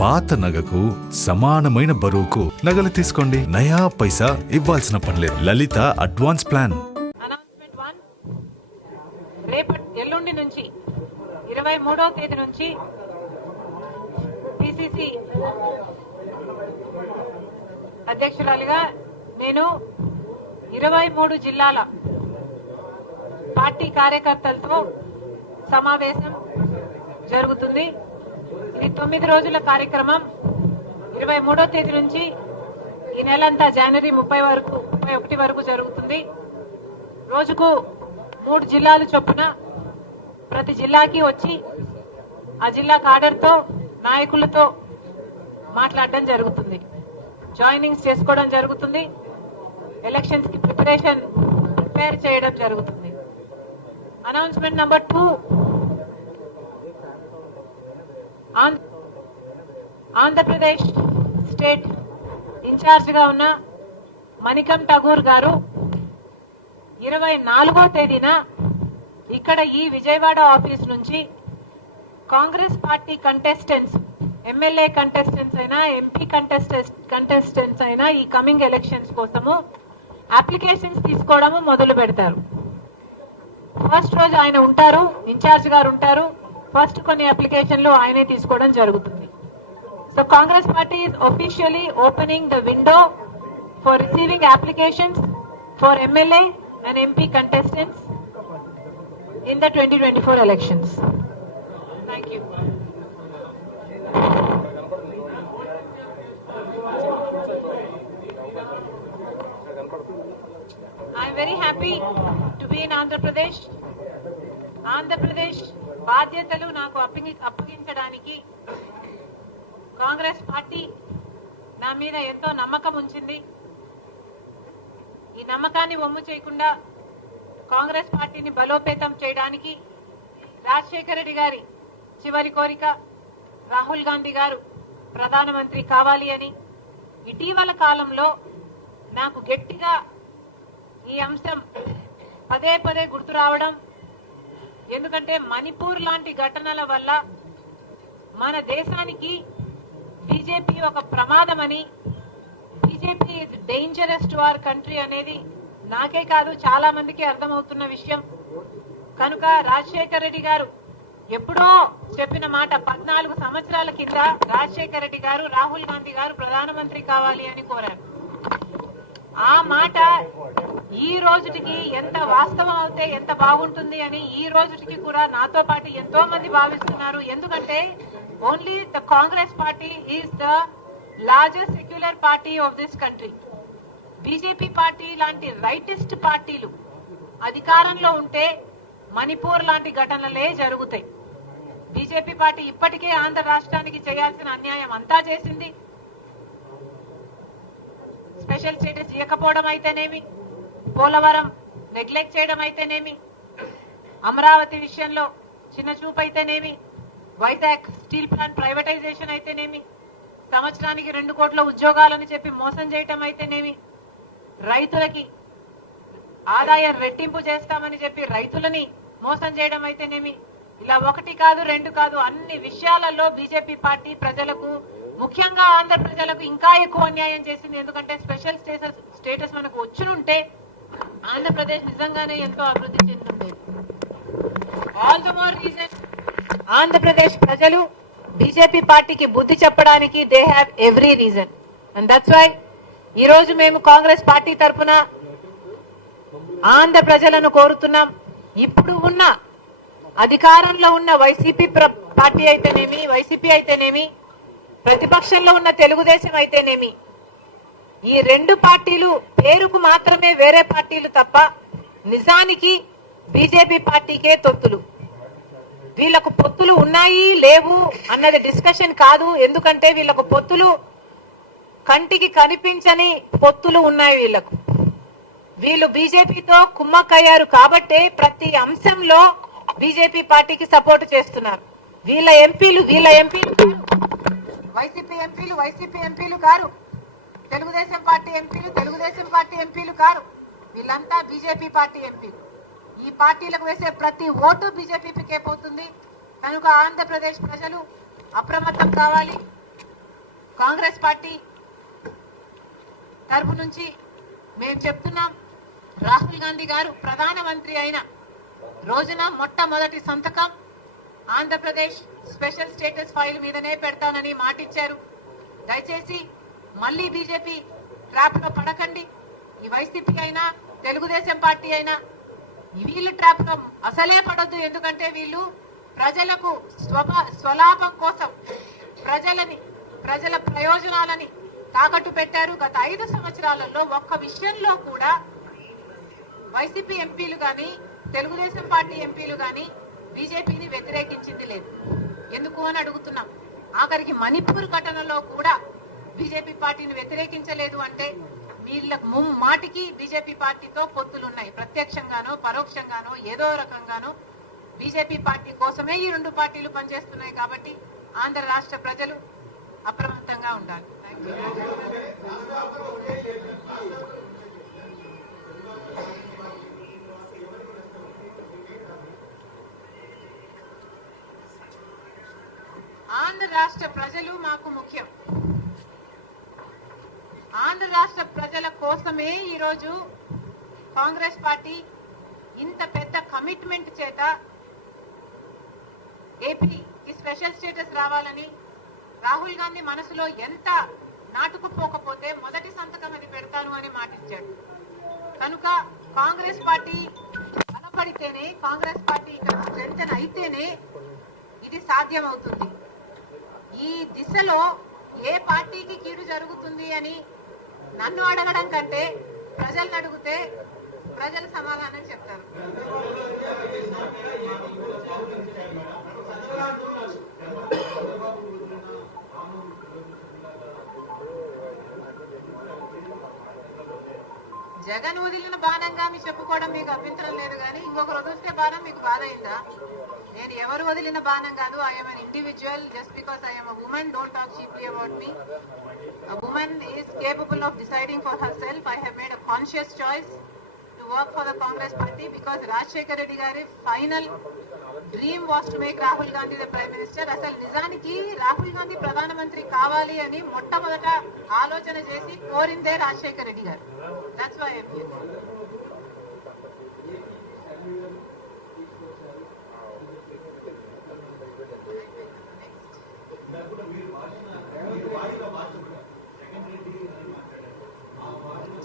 పాత నగకు సమానమైన బరువుకు నగలు తీసుకోండి. నయా పైసా ఇవ్వాల్సిన పనిలేదు. లలిత అడ్వాన్స్ ప్లాన్. అనౌన్స్మెంట్ 1 రేపటి ఎల్లుండి నుంచి 23వ తేదీ నుంచి పిసిసి అధ్యక్షురాలిగా నేను 23 జిల్లాల పార్టీ కార్యకర్తలతో సమావేశం జరుగుతుంది. ఇది 9 రోజుల కార్యక్రమం. 23వ తేదీ నుంచి ఈ నెలంతా జనవరి 31 వరకు జరుగుతుంది. రోజుకు 3 జిల్లాలు చొప్పున ప్రతి జిల్లాకి వచ్చి ఆ జిల్లా కాడర్తో నాయకులతో మాట్లాడడం జరుగుతుంది. జాయినింగ్స్ చేసుకోవడం జరుగుతుంది. ఎలక్షన్స్ కి ప్రిపేర్ చేయడం జరుగుతుంది. Announcement number 2, Andhra Pradesh state incharge గా ఉన్న మణికం ఠాగూర్ గారు 24వ తేదీన ఇక్కడ ఈ విజయవాడ ఆఫీస్ నుంచి Congress party contestants, MLA contestants అయినా ఎంపీ కంటెస్టెంట్స్ అయినా ఈ కమింగ్ ఎలక్షన్స్ కోసము అప్లికేషన్స్ తీసుకోవడము మొదలు పెడతారు. ఫస్ట్ రోజు ఆయన ఉంటారు, ఇన్ఛార్జ్ గారు ఉంటారు. ఫస్ట్ కొన్ని అప్లికేషన్లు ఆయనే తీసుకోవడం జరుగుతుంది. So Congress party is officially opening the window for receiving applications for MLA and MP contestants in the 2024 elections. Thank you. I am very happy to be in Andhra Pradesh. Andhra Pradesh బాధ్యతలు నాకు అప్పగించడానికి Congress party నా మీద ఎంతో నమ్మకం ఉంచింది. ఈ నమ్మకాన్ని వమ్ము చేయకుండా కాంగ్రెస్ పార్టీని బలోపేతం చేయడానికి రాజశేఖర రెడ్డి గారి చివరి కోరిక రాహుల్ గాంధీ గారు ప్రధానమంత్రి కావాలి అని ఇటీవల కాలంలో నాకు గట్టిగా ఈ అంశం పదే పదే గుర్తు రావడం, ఎందుకంటే మణిపూర్ లాంటి ఘటనల వల్ల మన దేశానికి బీజేపీ ఒక ప్రమాదమని, BJP is dangerous to our country అనేది నాకే కాదు చాలా మందికి అర్థమవుతున్న విషయం. కనుక రాజశేఖర రెడ్డి గారు ఎప్పుడో చెప్పిన మాట 14 సంవత్సరాల కింద రాజశేఖర రెడ్డి గారు రాహుల్ గాంధీ గారు ప్రధానమంత్రి కావాలి అని కోరారు. ఆ మాట ఈ రోజుటికి ఎంత వాస్తవం అవుతే ఎంత బాగుంటుంది అని ఈ రోజుటికి కూడా నాతో పాటు ఎంతో మంది భావిస్తున్నారు. ఎందుకంటే only the Congress party is the largest secular party of this country. BJP party లాంటి రైటిస్ట్ పార్టీలు అధికారంలో ఉంటే మణిపూర్ లాంటి ఘటనలే జరుగుతాయి. బీజేపీ పార్టీ ఇప్పటికే ఆంధ్ర రాష్ట్రానికి చేయాల్సిన అన్యాయం అంతా చేసింది. స్పెషల్ స్టేటస్ ఇవ్వకపోవడం అయితేనేమి, పోలవరం నెగ్లెక్ట్ చేయడం అయితేనేమి, అమరావతి విషయంలో చిన్న చూపు అయితేనేమి, వైజాగ్ స్టీల్ ప్లాంట్ ప్రైవేటైజేషన్ అయితేనేమి, సంవత్సరానికి 2 కోట్ల ఉద్యోగాలని చెప్పి మోసం చేయటం అయితేనేమి, రైతులకి ఆదాయం రెట్టింపు చేస్తామని చెప్పి రైతులని మోసం చేయడం అయితేనేమి, ఇలా 1 కాదు 2 కాదు అన్ని విషయాలలో బీజేపీ పార్టీ ప్రజలకు, ముఖ్యంగా ఆంధ్ర ప్రజలకు ఇంకా ఎక్కువ అన్యాయం చేసింది. ఎందుకంటే స్పెషల్ స్టేటస్ మనకు వచ్చునుంటే ఆంధ్రప్రదేశ్ నిజంగానే ఎంతో అభివృద్ధి చెందుతుంది. All the more reason Andhra Pradesh ప్రజలు బీజేపీ పార్టీకి బుద్ధి చెప్పడానికి they have every reason. And that's why ఈ రోజు మేము కాంగ్రెస్ పార్టీ తరఫున ఆంధ్ర ప్రజలను కోరుతున్నాం. ఇప్పుడు ఉన్న అధికారంలో ఉన్న వైసీపీ పార్టీ అయితేనేమి, వైసీపీ అయితేనేమి, ప్రతిపక్షంలో ఉన్న తెలుగుదేశం అయితేనేమి, ఈ 2 పార్టీలు పేరుకు మాత్రమే వేరే పార్టీలు తప్ప నిజానికి బీజేపీ పార్టీకే తొత్తులు. వీళ్లకు పొత్తులు ఉన్నాయి లేవు అన్నది డిస్కషన్ కాదు. ఎందుకంటే వీళ్లకు పొత్తులు కంటికి కనిపించని పొత్తులు ఉన్నాయి. వీళ్ళు బీజేపీతో కుమ్మక్కయ్యారు కాబట్టే ప్రతి అంశంలో బీజేపీ పార్టీకి సపోర్ట్ చేస్తున్నారు. వీళ్ళ ఎంపీలు వైసీపీ ఎంపీలు కారు, తెలుగుదేశం పార్టీ ఎంపీలు కారు, వీళ్ళంతా బీజేపీ పార్టీ ఎంపీలు. ఈ పార్టీలకు వేసే ప్రతి ఓటు బీజేపీకే పోతుంది. కనుక ఆంధ్రప్రదేశ్ ప్రజలు అప్రమత్తం కావాలి. కాంగ్రెస్ పార్టీ తరపు నుంచి మేము చెప్తున్నాం, రాహుల్ గాంధీ గారు ప్రధానమంత్రి అయిన రోజున మొట్టమొదటి సంతకం ఆంధ్రప్రదేశ్ స్పెషల్ స్టేటస్ ఫైల్ మీదనే పెడతానని మాటిచ్చారు. దయచేసి మళ్ళీ బీజేపీ ట్రాప్ లో పడకండి. ఈ వైసీపీ అయినా తెలుగుదేశం పార్టీ అయినా వీళ్ళు ట్రాప్ లో అసలే పడొద్దు. ఎందుకంటే వీళ్ళు ప్రజలకు స్వలాభం కోసం ప్రజల ప్రయోజనాలని తాకట్టు పెట్టారు. గత 5 సంవత్సరాలలో ఒక్క విషయంలో కూడా వైసీపీ ఎంపీలు గాని తెలుగుదేశం పార్టీ ఎంపీలు గాని బీజేపీని వ్యతిరేకించింది లేదు. ఎందుకు అని అడుగుతున్నాం. ఆఖరికి మణిపూర్ ఘటనలో కూడా బీజేపీ పార్టీని వ్యతిరేకించలేదు అంటే వీళ్ళకు మాటికి బీజేపీ పార్టీతో పొత్తులున్నాయి. ప్రత్యక్షంగానో పరోక్షంగానో ఏదో రకంగానో బీజేపీ పార్టీ కోసమే ఈ 2 పార్టీలు పనిచేస్తున్నాయి. కాబట్టి ఆంధ్ర రాష్ట్ర ప్రజలు అప్రమత్తంగా ఉండాలి. ఆంధ్ర రాష్ట్ర ప్రజలు మాకు ముఖ్యం. ఆంధ్ర రాష్ట్ర ప్రజల కోసమే ఈరోజు కాంగ్రెస్ పార్టీ ఇంత పెద్ద కమిట్మెంట్ చేత ఏపీకి స్పెషల్ స్టేటస్ రావాలని రాహుల్ గాంధీ మనసులో ఎంత నాటుకుపోకపోతే మొదటి సంతకం అది పెడతాను అని మాటిచ్చాడు. కనుక కాంగ్రెస్ పార్టీ బలపడితేనే, కాంగ్రెస్ పార్టీ ఇక్కడ స్ట్రెంథెన్ అయితేనే ఇది సాధ్యమవుతుంది. ఈ దిశలో ఏ పార్టీకి కీడు జరుగుతుంది అని నన్ను అడగడం కంటే ప్రజలను అడిగితే ప్రజలు సమాధానం చెప్తారు. జగన్ వదిలిన బాణంగా మీకు చెప్పుకోవడం మీకు అభ్యంతరం లేదు, కానీ ఇంకొకరు వదిలితే బాణం మీకు బాధ అయిందా? నేను ఎవరు వదిలిన బాణం కాదు. I'm an individual. Just because I'm a woman, don't talk cheaply about me. A woman is capable of deciding for herself. I have made a conscious choice to work for the Congress party because Rajshekar Reddy gari final dream was to make Rahul Gandhi the Prime Minister. అసలు నిజానికి రాహుల్ గాంధీ ప్రధానమంత్రి కావాలి అని మొట్టమొదట ఆలోచన చేసి కోరిందే రాజశేఖర్ రెడ్డి గారు. That's why I'm here.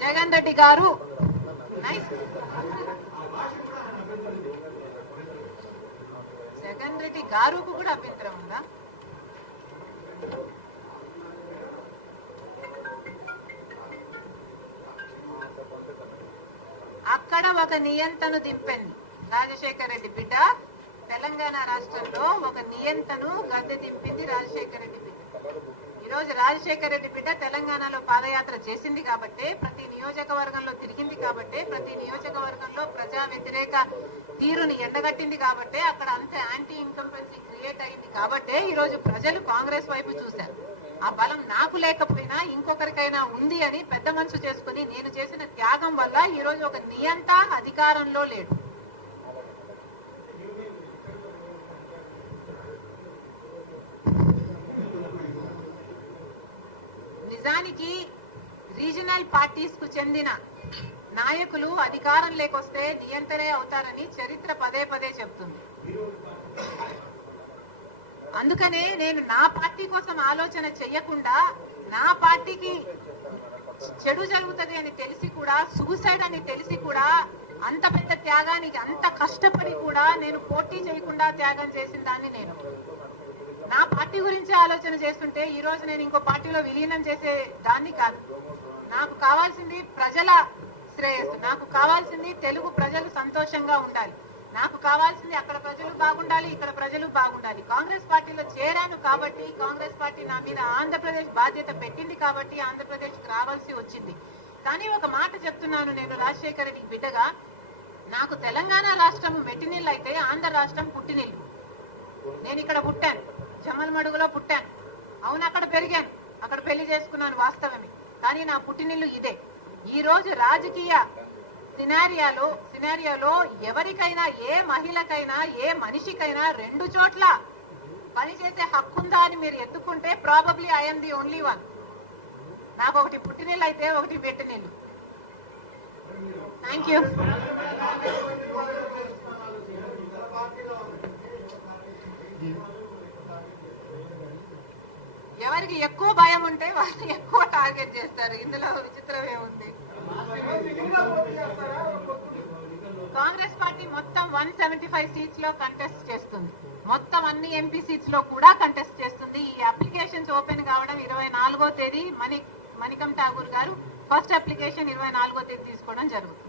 Jagan Reddy గారు జగన్ రెడ్డి గారుకు కూడా అభ్యంతరం ఉందా? అక్కడ ఒక నియంతను దింపింది రాజశేఖర్ రెడ్డి బిడ్డ. తెలంగాణ రాష్ట్రంలో ఒక నియంతను గద్దె దింపింది రాజశేఖర్ రెడ్డి బిడ్డ. ఈరోజు రాజశేఖర్ రెడ్డి బిడ్డ తెలంగాణలో పాదయాత్ర చేసింది కాబట్టి, ప్రతి నియోజకవర్గంలో తిరిగింది కాబట్టి, ప్రతి నియోజకవర్గంలో ప్రజా వ్యతిరేక తీరుని ఎండగట్టింది కాబట్టి, అక్కడ అంత యాంటీ ఇన్కంపెన్సీ క్రియేట్ అయింది కాబట్టి ఈరోజు ప్రజలు కాంగ్రెస్ వైపు చూశారు. ఆ బలం నాకు లేకపోయినా ఇంకొకరికైనా ఉంది అని పెద్ద మనసు చేసుకుని నేను చేసిన త్యాగం వల్ల ఈరోజు ఒక నియంత అధికారంలో లేడు. నిజానికి రీజనల్ పార్టీస్ కు చెందిన నాయకులు అధికారం లేకొస్తే నియంత్రణే అవుతారని చరిత్ర పదే పదే చెప్తుంది. అందుకనే నేను నా పార్టీ కోసం ఆలోచన చెయ్యకుండా, నా పార్టీకి చెడు జరుగుతుంది అని తెలిసి కూడా, సూసైడ్ అని తెలిసి కూడా, అంత పెద్ద త్యాగానికి అంత కష్టపడి కూడా నేను పోటీ చేయకుండా త్యాగం చేసిన దాన్ని నేను నా పార్టీ గురించి ఆలోచన చేస్తుంటే ఈ రోజు నేను ఇంకో పార్టీలో విలీనం చేసే దాన్ని కాదు. నాకు కావాల్సింది ప్రజల శ్రేయస్సు, నాకు కావాల్సింది తెలుగు ప్రజలు సంతోషంగా ఉండాలి, నాకు కావాల్సింది అక్కడ ప్రజలు బాగుండాలి, ఇక్కడ ప్రజలు బాగుండాలి. కాంగ్రెస్ పార్టీలో చేరాను కాబట్టి, కాంగ్రెస్ పార్టీ నా మీద ఆంధ్రప్రదేశ్ బాధ్యత పెట్టింది కాబట్టి ఆంధ్రప్రదేశ్కి రావాల్సి వచ్చింది. కానీ ఒక మాట చెప్తున్నాను, నేను రాజశేఖర్ రెడ్డి బిడ్డగా, నాకు తెలంగాణ రాష్ట్రం మెట్టినిల్లు అయితే ఆంధ్ర రాష్ట్రం పుట్టినిల్లు. నేను ఇక్కడ పుట్టాను, జమ్మలమడుగులో పుట్టాను, అవును అక్కడ పెరిగాను, అక్కడ పెళ్లి చేసుకున్నాను, వాస్తవమే. కానీ నా పుట్టినిల్లు ఇదే. ఈ రోజు రాజకీయ సినారియోలో ఎవరికైనా, ఏ మహిళకైనా, ఏ మనిషికైనా 2 చోట్ల పని చేసే హక్కు ఉందా అని మీరు ఎత్తుకుంటే probably I'm the only one. నాకు ఒకటి పుట్టినీళ్ళు అయితే ఒకటి పెట్టినీళ్ళు. Thank you. ఎవరికి ఎక్కువ భయం ఉంటే వాళ్ళని ఎక్కువ టార్గెట్ చేస్తారు. ఇందులో విచిత్రం ఏముంది? కాంగ్రెస్ పార్టీ మొత్తం 175 సీట్స్ లో కంటెస్ట్ చేస్తుంది. మొత్తం అన్ని ఎంపీ సీట్స్ లో కూడా కంటెస్ట్ చేస్తుంది. ఈ అప్లికేషన్స్ ఓపెన్ కావడం 24వ తేదీ. మణికం ఠాగూర్ గారు ఫస్ట్ అప్లికేషన్ 24వ తేదీ తీసుకోవడం జరుగుతుంది.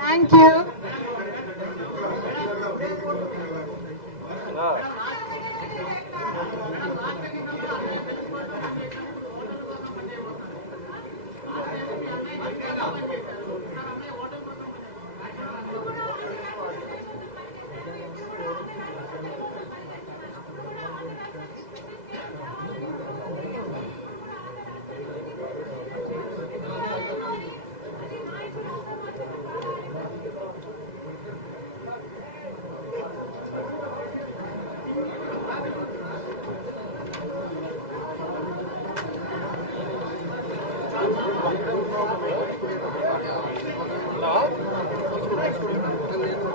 Thank you.